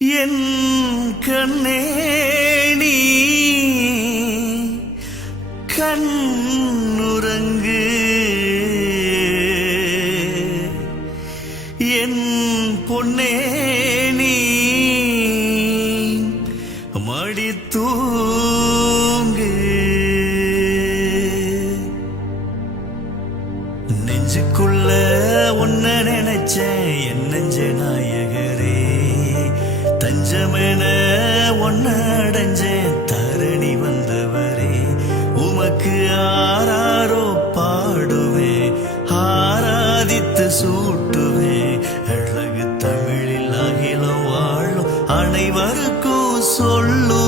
என் கண்ணே நீ கண்ணுறங்கு, என் பொன்னே நீ மடித்தூங்கு. நெஞ்சுக்குள்ள ஒன்ன நினைச்சேன் என் நெஞ்ச நாயகரே, தஞ்சமென ஒன்ன அடைஞ்சேன் தரணி வந்தவரே. உமக்கு ஆராரோ பாடுவேன், ஆராதித்து சூட்டுவேன். அழகு தமிழில் அகிலம் வாழும் அனைவருக்கும் சொல்லு